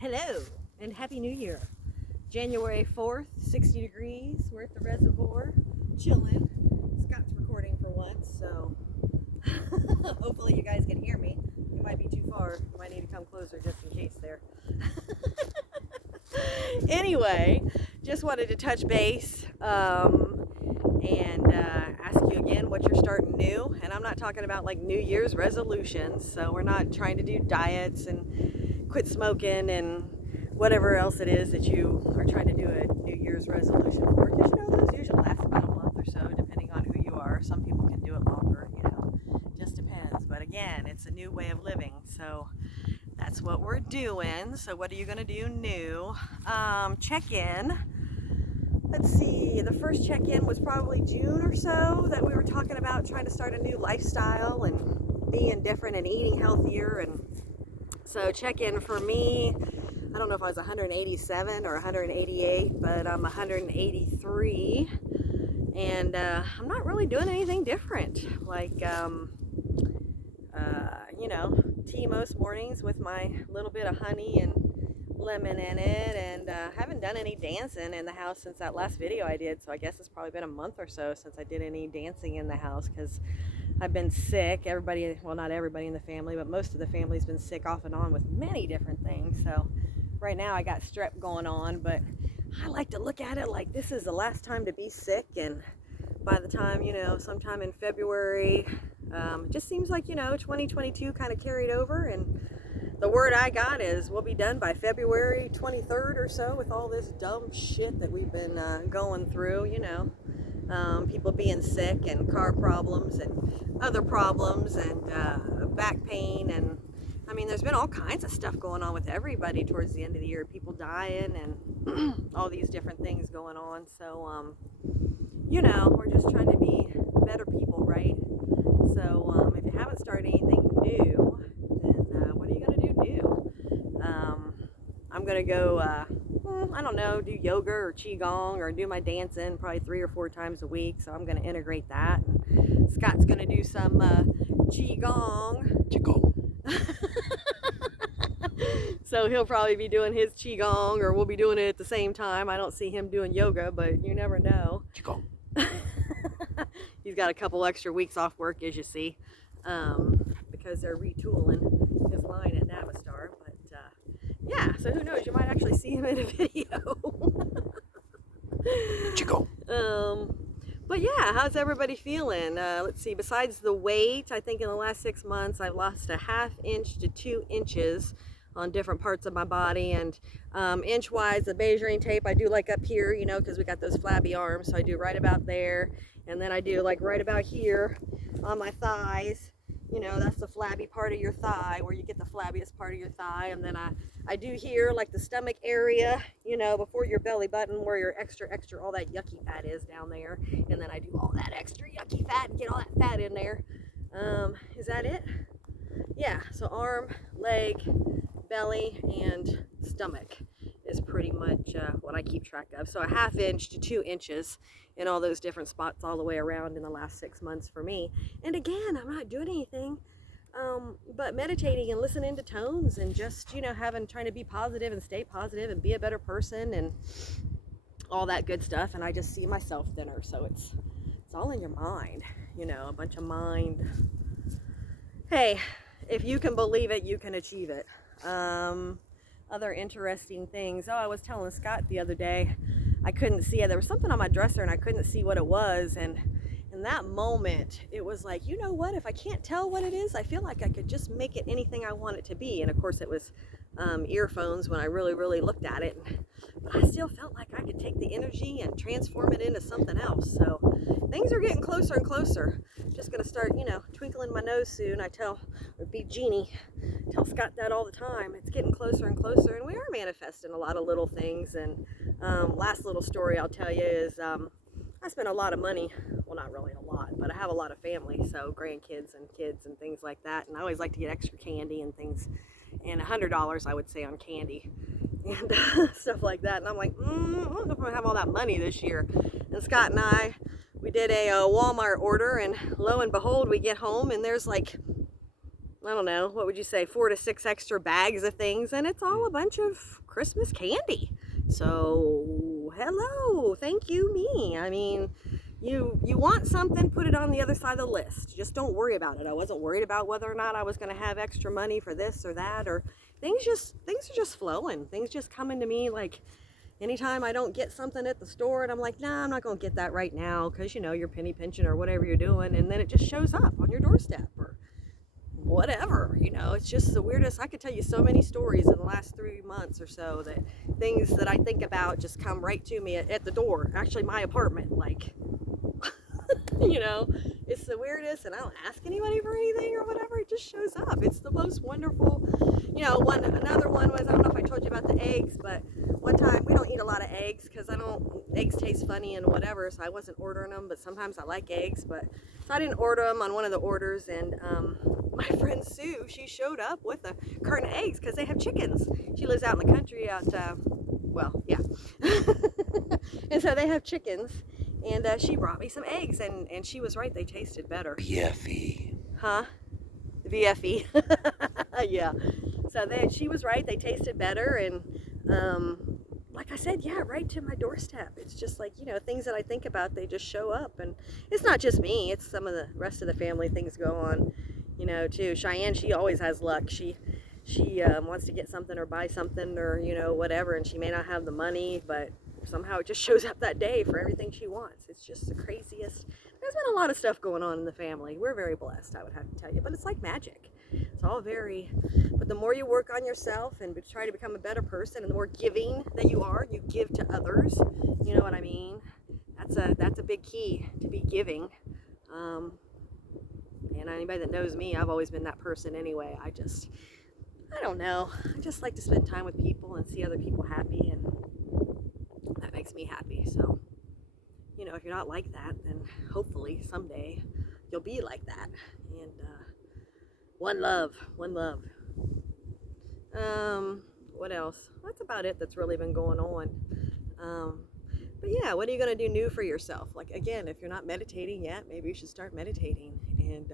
Hello and Happy New Year. January 4th, 60 degrees. We're at the reservoir, chilling. Scott's recording for once, so hopefully you guys can hear me. You might be too far. You might need to come closer just in case there. Anyway, just wanted to touch base and ask you again what you're starting new. And I'm not talking about like New Year's resolutions, so we're not trying to do diets and quit smoking and whatever else it is that you are trying to do a New Year's resolution for. Because those usually last about a month or so, depending on who you are. Some people can do it longer, just depends. But again, it's a new way of living, so that's what we're doing. So what are you going to do new? Check-in. Let's see, the first check-in was probably June or so that we were talking about trying to start a new lifestyle and being different and eating healthier. And so check-in for me, I don't know if I was 187 or 188, but I'm 183. And I'm not really doing anything different. Like, tea most mornings with my little bit of honey and lemon in it, and haven't done any dancing in the house since that last video I did. So I guess it's probably been a month or so since I did any dancing in the house because I've been sick. Everybody, well, not everybody in the family, but most of the family's been sick off and on with many different things. So right now I got strep going on, but I like to look at it like this is the last time to be sick, and by the time, sometime in February, it just seems like, 2022 kind of carried over, and the word I got is we'll be done by February 23rd or so with all this dumb shit that we've been going through, people being sick and car problems and other problems and back pain. And I mean, there's been all kinds of stuff going on with everybody towards the end of the year, people dying and all these different things going on. So, we're just trying to be better people, right? So if you haven't started anything new, then what are you going to do new? I'm going to go, I don't know, do yoga or qigong or do my dancing probably 3 or 4 times a week. So I'm going to integrate that. And Scott's going to do some qigong. Qigong. So he'll probably be doing his qigong, or we'll be doing it at the same time. I don't see him doing yoga, but you never know. Qigong. He's got a couple extra weeks off work, as you see, because they're retooling his line at Navistar. But yeah, so who knows? You might actually see him in a video. Qigong. But yeah, how's everybody feeling? Let's see. Besides the weight, I think in the last 6 months I've lost a 1/2 inch to 2 inches on different parts of my body. And inch-wise, the measuring tape I do like up here, because we got those flabby arms, so I do right about there. And then I do like right about here on my thighs. That's the flabby part of your thigh, where you get the flabbiest part of your thigh. And then I do here like the stomach area, before your belly button, where your extra, all that yucky fat is down there. And then I do all that extra yucky fat and get all that fat in there. Is that it? Yeah, so arm, leg, belly, and stomach is pretty much what I keep track of. So a 1/2 inch to 2 inches in all those different spots all the way around in the last 6 months for me. And again, I'm not doing anything but meditating and listening to tones and just, trying to be positive and stay positive and be a better person and all that good stuff. And I just see myself thinner. So it's all in your mind, a bunch of mind. Hey, if you can believe it, you can achieve it. Other interesting things. I was telling Scott the other day, I couldn't see it. There was something on my dresser and I couldn't see what it was. And in that moment, it was like, you know what? If I can't tell what it is, I feel like I could just make it anything I want it to be. And of course, it was earphones when I really, really looked at it. But I still felt like I could take the energy and transform it into something else. So things are getting closer and closer. Just going to start, twinkling my nose soon. I would be Jeannie, tell Scott that all the time. It's getting closer and closer, and we are manifesting a lot of little things. And last little story I'll tell you is I spent a lot of money. Well, not really a lot, but I have a lot of family, so grandkids and kids and things like that. And I always like to get extra candy and things. And $100, I would say, on candy and stuff like that. And I'm like, I don't know if I'm going to have all that money this year. And Scott and I, we did a Walmart order, and lo and behold, we get home and there's like I don't know, what would you say, 4 to 6 extra bags of things, and it's all a bunch of Christmas candy. So, hello, thank you, me. I mean, you want something, put it on the other side of the list. Just don't worry about it. I wasn't worried about whether or not I was going to have extra money for this or that, or things are just flowing. Things just coming to me like anytime I don't get something at the store and I'm like, nah, I'm not going to get that right now because, you know, you're penny pinching or whatever you're doing, and then it just shows up on your doorstep or whatever, you know. It's just the weirdest. I could tell you so many stories in the last 3 months or so, that things that I think about just come right to me at the door, actually my apartment, like, you know, it's the weirdest, and I don't ask anybody for anything or whatever. It just shows up. It's the most wonderful, you know. Another one was, I don't know if I told you about the eggs, but one time, we don't eat a lot of eggs because eggs taste funny and whatever, so I wasn't ordering them, but sometimes I like eggs, but so I didn't order them on one of the orders, and my friend Sue, she showed up with a carton of eggs because they have chickens. She lives out in the country well, yeah. And so they have chickens, and she brought me some eggs, and she was right, they tasted better. BFE. Huh? VFE. Yeah. So she was right, they tasted better, and like I said, yeah, right to my doorstep. It's just like, you know, things that I think about, they just show up. And it's not just me, it's some of the rest of the family. Things go on, you know, too. Cheyenne, she always has luck. She wants to get something or buy something or, you know, whatever, and she may not have the money, but somehow it just shows up that day for everything she wants. It's just the craziest. There's been a lot of stuff going on in the family. We're very blessed, I would have to tell you, but it's like magic. It's all but the more you work on yourself and try to become a better person, and the more giving that you are, you give to others, you know what I mean? That's a big key, to be giving. And anybody that knows me, I've always been that person anyway. I don't know. I just like to spend time with people and see other people happy, and that makes me happy. So, you know, if you're not like that, then hopefully someday you'll be like that. And one love. What else? That's about it that's really been going on. But yeah, what are you going to do new for yourself? Like, again, if you're not meditating yet, maybe you should start meditating. And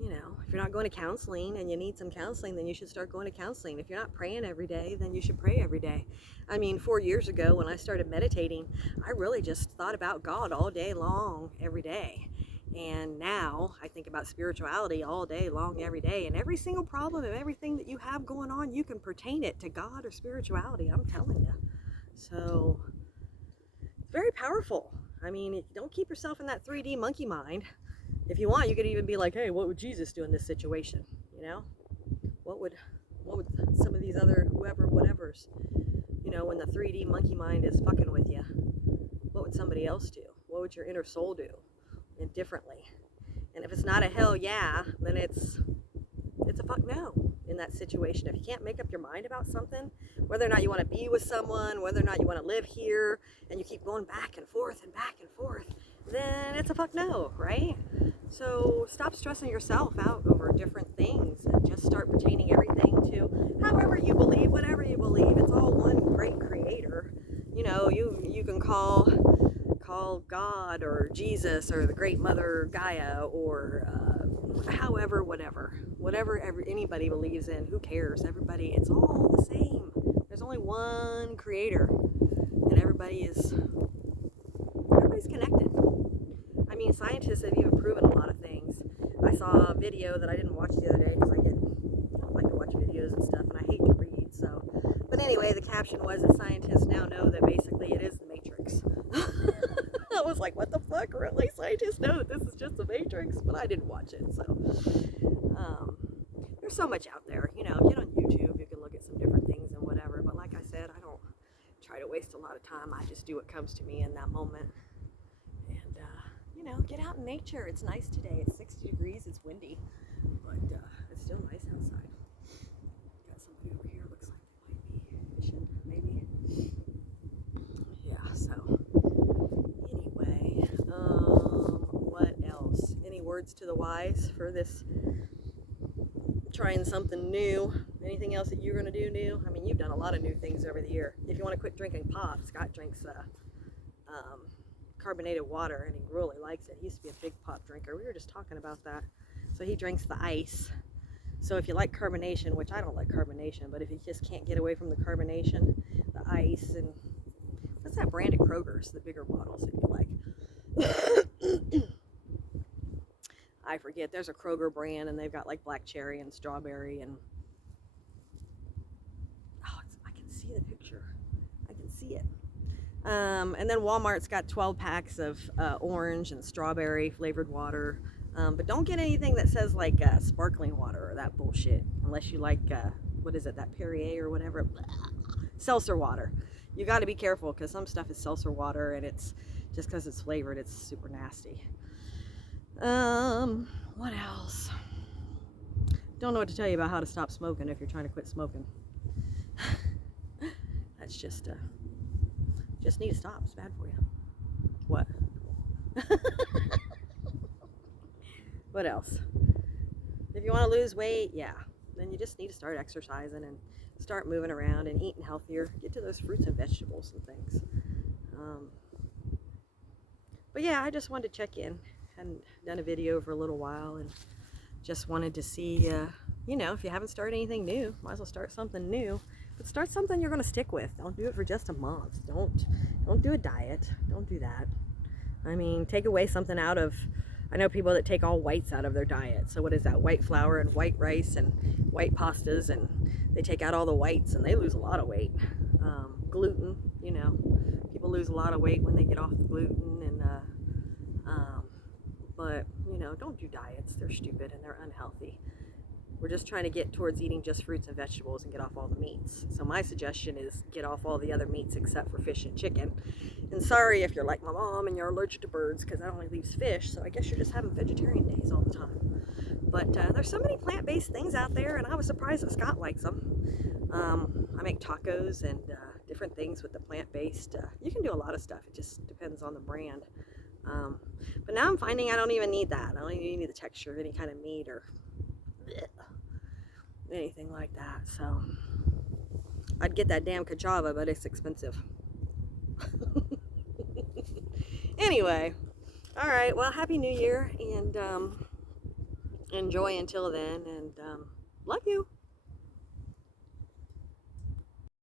you know, if you're not going to counseling and you need some counseling, then you should start going to counseling. If you're not praying every day, then you should pray every day. I mean, 4 years ago when I started meditating, I really just thought about God all day long, every day. And now I think about spirituality all day long, every day. And every single problem and everything that you have going on, you can pertain it to God or spirituality, I'm telling you. So it's very powerful. I mean, don't keep yourself in that 3D monkey mind. If you want, you could even be like, hey, what would Jesus do in this situation? You know, what would some of these other whatevers, you know, when the 3D monkey mind is fucking with you, what would somebody else do? What would your inner soul do differently? And if it's not a hell yeah, then it's a fuck no in that situation. If you can't make up your mind about something, whether or not you want to be with someone, whether or not you want to live here, and you keep going back and forth, then it's a fuck no, right? So stop stressing yourself out over different things and just start pertaining everything to however you believe, whatever you believe. It's all one great creator. You know, you can call God or Jesus or the Great Mother Gaia or however, whatever anybody believes in. Who cares? Everybody, it's all the same. There's only one creator, and everybody's connected. I mean, scientists have even proven a lot of things. I saw a video that I didn't watch the other day because I don't like to watch videos and stuff, and I hate to read. So, but anyway, the caption was that scientists now know that basically it is the Matrix. I was like, what the fuck? Really? Scientists know that this is just the Matrix? But I didn't watch it, so there's so much out there. You know, get on YouTube. You can look at some different things and whatever. But like I said, I don't try to waste a lot of time. I just do what comes to me in that moment. You know, get out in nature. It's nice today. It's 60 degrees. It's windy, but it's still nice outside. Got somebody over here. Looks like they might be fishing, maybe. Yeah. So anyway, what else? Any words to the wise for this? Trying something new. Anything else that you're gonna do new? I mean, you've done a lot of new things over the year. If you want to quit drinking pop, Scott drinks carbonated water, and he really likes it. He used to be a big pop drinker. We were just talking about that. So he drinks the ice. So if you like carbonation, which I don't like carbonation, but if you just can't get away from the carbonation, the ice, and what's that brand at Kroger's, the bigger bottles that you like? I forget. There's a Kroger brand, and they've got like black cherry and strawberry, and I can see the picture. I can see it. And then Walmart's got 12 packs of orange and strawberry flavored water. But don't get anything that says like sparkling water or that bullshit, unless you like, what is it, that Perrier or whatever, seltzer water. You got to be careful because some stuff is seltzer water, and it's just because it's flavored, it's super nasty. What else? Don't know what to tell you about how to stop smoking if you're trying to quit smoking. That's just need to stop. It's bad for you. What? What else? If you want to lose weight, yeah, then you just need to start exercising and start moving around and eating healthier. Get to those fruits and vegetables and things. But yeah, I just wanted to check in. Hadn't done a video for a little while, and just wanted to see, you know, if you haven't started anything new, might as well start something new. But start something you're going to stick with. Don't do it for just a month. Don't do a diet. Don't do that. I mean, take away something out of, I know people that take all whites out of their diet. So what is that? White flour and white rice and white pastas, and they take out all the whites and they lose a lot of weight. Gluten, you know, people lose a lot of weight when they get off the gluten, and but you know, don't do diets. They're stupid and they're unhealthy. We're just trying to get towards eating just fruits and vegetables and get off all the meats. So my suggestion is get off all the other meats except for fish and chicken. And sorry if you're like my mom and you're allergic to birds, because that only leaves fish. So I guess you're just having vegetarian days all the time. But there's so many plant-based things out there, and I was surprised that Scott likes them. I make tacos and different things with the plant-based. You can do a lot of stuff. It just depends on the brand. But now I'm finding I don't even need that. I don't even need the texture of any kind of meat or anything like that. So I'd get that damn cachava, but it's expensive. Anyway, all right, well, happy new year, and enjoy until then, and love you.